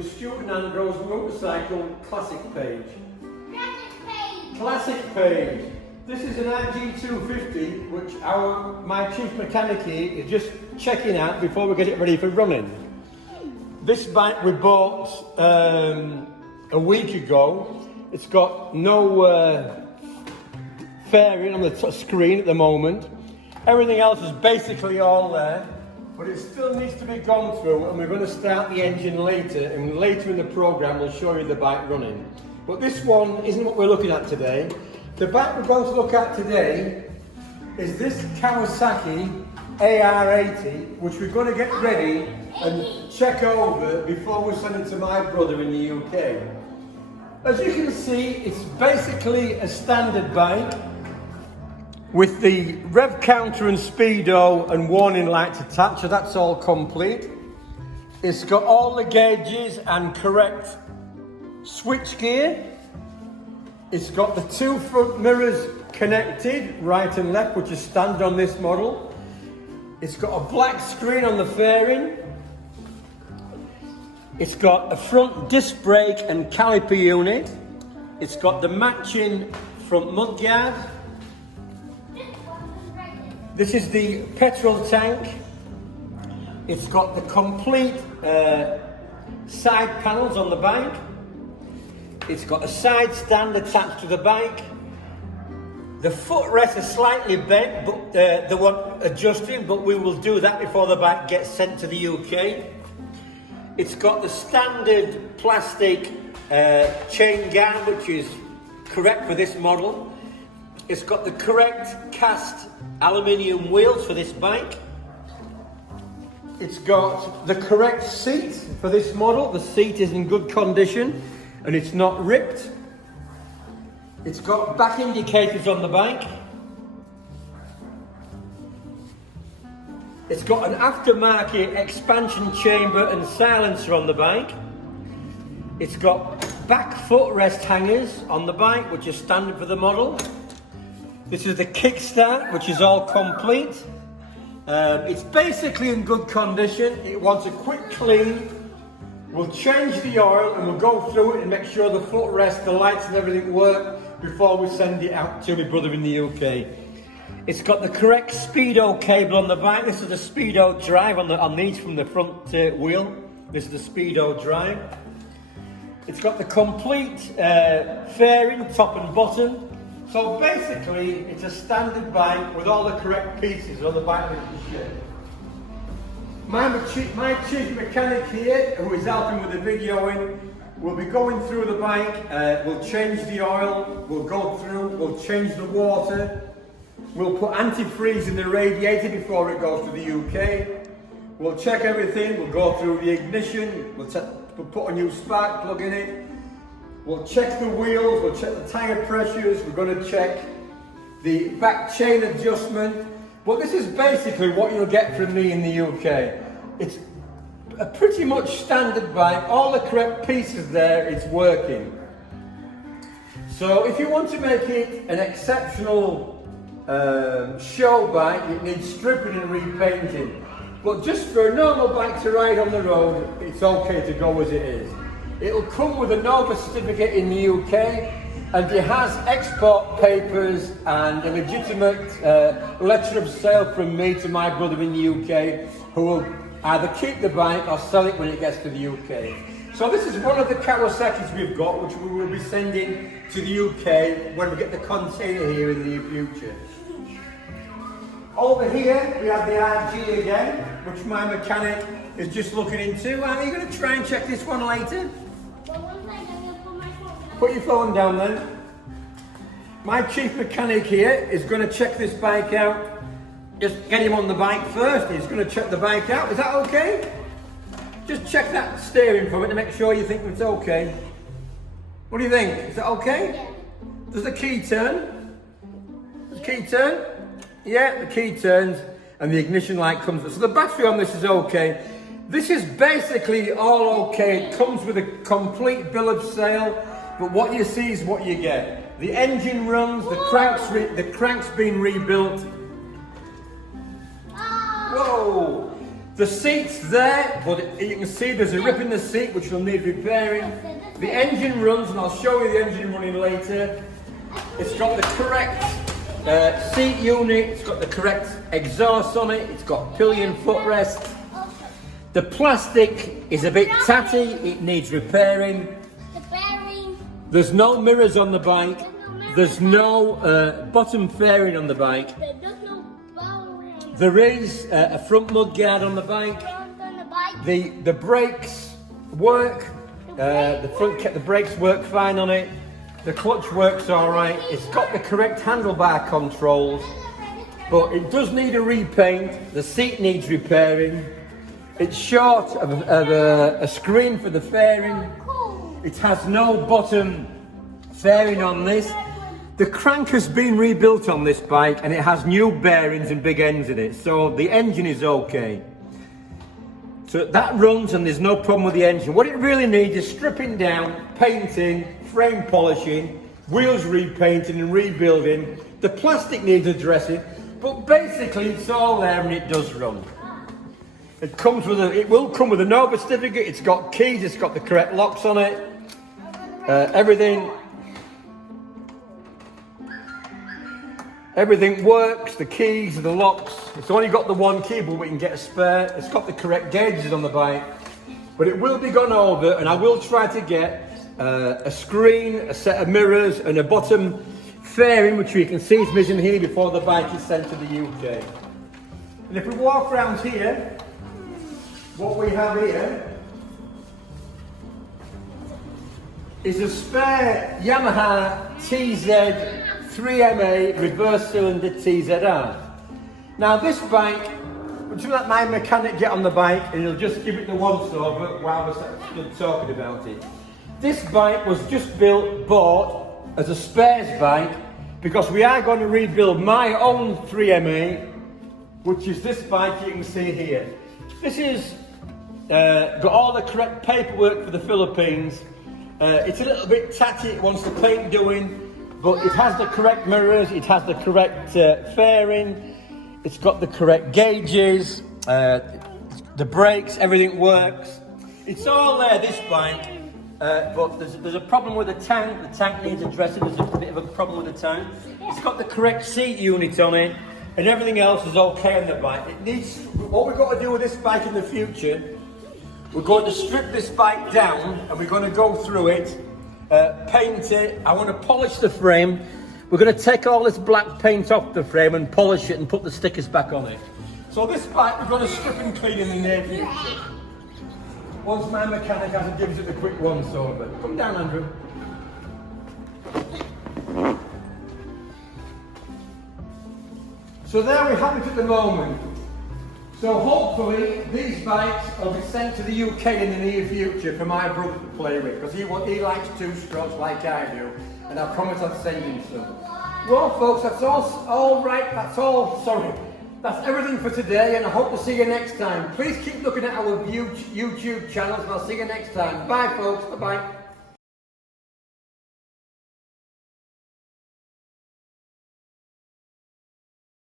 with Stuart and Andrew's motorcycle classic page. Classic page. This is an RG250 which my chief mechanic here is just checking out before we get it ready for running. This bike we bought a week ago. It's got no fairing on the screen at the moment. Everything else is basically all there, but it still needs to be gone through, and we're going to start the engine later, and later in the program we'll show you the bike running. But this one isn't what we're looking at today. The bike we're going to look at today is this Kawasaki AR80, which we're going to get ready and check over before we send it to my brother in the UK. As you can see, it's basically a standard bike with the rev counter and speedo and warning lights attached, so that's all complete. It's got all the gauges and correct switch gear. It's got the two front mirrors connected, right and left, which is standard on this model. It's got a black screen on the fairing. It's got a front disc brake and caliper unit. It's got the matching front mudguard. This is the petrol tank. It's got the complete side panels on the bike. It's got a side stand attached to the bike. The footrests are slightly bent, but they want adjusting, but we will do that before the bike gets sent to the UK. It's got the standard plastic chain guard, which is correct for this model. It's got the correct cast aluminium wheels for this bike. It's got the correct seat for this model. The seat is in good condition and it's not ripped. It's got back indicators on the bike. It's got an aftermarket expansion chamber and silencer on the bike. It's got back footrest hangers on the bike, which is standard for the model. This is the kickstart, which is all complete. It's basically in good condition. It wants a quick clean. We'll change the oil and we'll go through it and make sure the footrest, the lights and everything work before we send it out to my brother in the UK. It's got the correct speedo cable on the bike. This is the speedo drive on these from the front wheel. This is the speedo drive. It's got the complete fairing, top and bottom. So basically, it's a standard bike with all the correct pieces on the bike that you ship. My chief mechanic here, who is helping with the videoing, will be going through the bike. We'll change the oil, we'll go through, we'll change the water. We'll put antifreeze in the radiator before it goes to the UK. We'll check everything, we'll go through the ignition, we'll put a new spark plug in it. We'll check the wheels, we'll check the tyre pressures, we're going to check the back chain adjustment. But this is basically what you'll get from me in the UK. It's a pretty much standard bike, all the correct pieces there, it's working. So if you want to make it an exceptional show bike, it needs stripping and repainting. But just for a normal bike to ride on the road, it's okay to go as it is. It'll come with a Nova certificate in the UK, and it has export papers and a legitimate letter of sale from me to my brother in the UK, who will either keep the bike or sell it when it gets to the UK. So this is one of the Kawasaki's we've got, which we will be sending to the UK when we get the container here in the near future. Over here we have the RG again, which my mechanic is just looking into. Are you going to try and check this one later? Put your phone down then. My chief mechanic here is going to check this bike out. Just get him on the bike first. He's going to check the bike out. Is that okay? Just check that steering from it to make sure you think it's okay. What do you think? Is that okay? Yeah. Does the key turn? Does the key turn? Yeah, the key turns and the ignition light comes up. So the battery on this is okay. This is basically all okay. It comes with a complete bill of sale, but what you see is what you get. The engine runs, the crank's been rebuilt. Whoa! The seat's there, but you can see there's a rip in the seat which will need repairing. The engine runs, and I'll show you the engine running later. It's got the correct seat unit, it's got the correct exhaust on it, it's got pillion footrest. The plastic is a bit tatty, it needs repairing. There's no mirrors on the bike, there's no bottom fairing on the bike. There is a front mudguard on the bike. The brakes work. The brakes work fine on it. The clutch works all right. It's got the correct handlebar controls, but it does need a repaint. The seat needs repairing. It's short of a screen for the fairing. It has no bottom fairing on this. The crank has been rebuilt on this bike, and it has new bearings and big ends in it, so the engine is okay. So that runs, and there's no problem with the engine. What it really needs is stripping down, painting, frame polishing, wheels repainting and rebuilding. The plastic needs addressing, but basically it's all there and it does run. It will come with a Nova certificate. It's got keys, it's got the correct locks on it. Everything works, the keys, the locks. It's only got the one key, but we can get a spare. It's got the correct gauges on the bike, but it will be gone over, and I will try to get a screen, a set of mirrors, and a bottom fairing, which you can see is missing here, before the bike is sent to the UK. And if we walk around here, what we have here is a spare Yamaha TZ 3MA reverse cylinder TZR. Now this bike, would you let my mechanic get on the bike and he'll just give it the once over while we're still talking about it. This bike was just bought as a spares bike, because we are going to rebuild my own 3MA, which is this bike you can see here. This is got all the correct paperwork for the Philippines. It's a little bit tatty, it wants the paint doing, but it has the correct mirrors, it has the correct fairing, it's got the correct gauges, the brakes, everything works. It's all there, this bike, but there's a problem with the tank needs addressing, there's a bit of a problem with the tank. It's got the correct seat unit on it, and everything else is okay on the bike. What we've got to do with this bike in the future, we're going to strip this bike down, and we're going to go through it, paint it. I want to polish the frame. We're going to take all this black paint off the frame and polish it and put the stickers back on it. So this bike we're going to strip and clean in the near future. Once my mechanic hasn't given it a quick once over. Come down, Andrew. So there we have it at the moment. So hopefully these bikes will be sent to the UK in the near future for my brother to play with, because he likes two-strokes like I do, and I promise I'll send him some. Well folks, that's that's everything for today, and I hope to see you next time. Please keep looking at our YouTube channels, and I'll see you next time. Bye folks, bye-bye.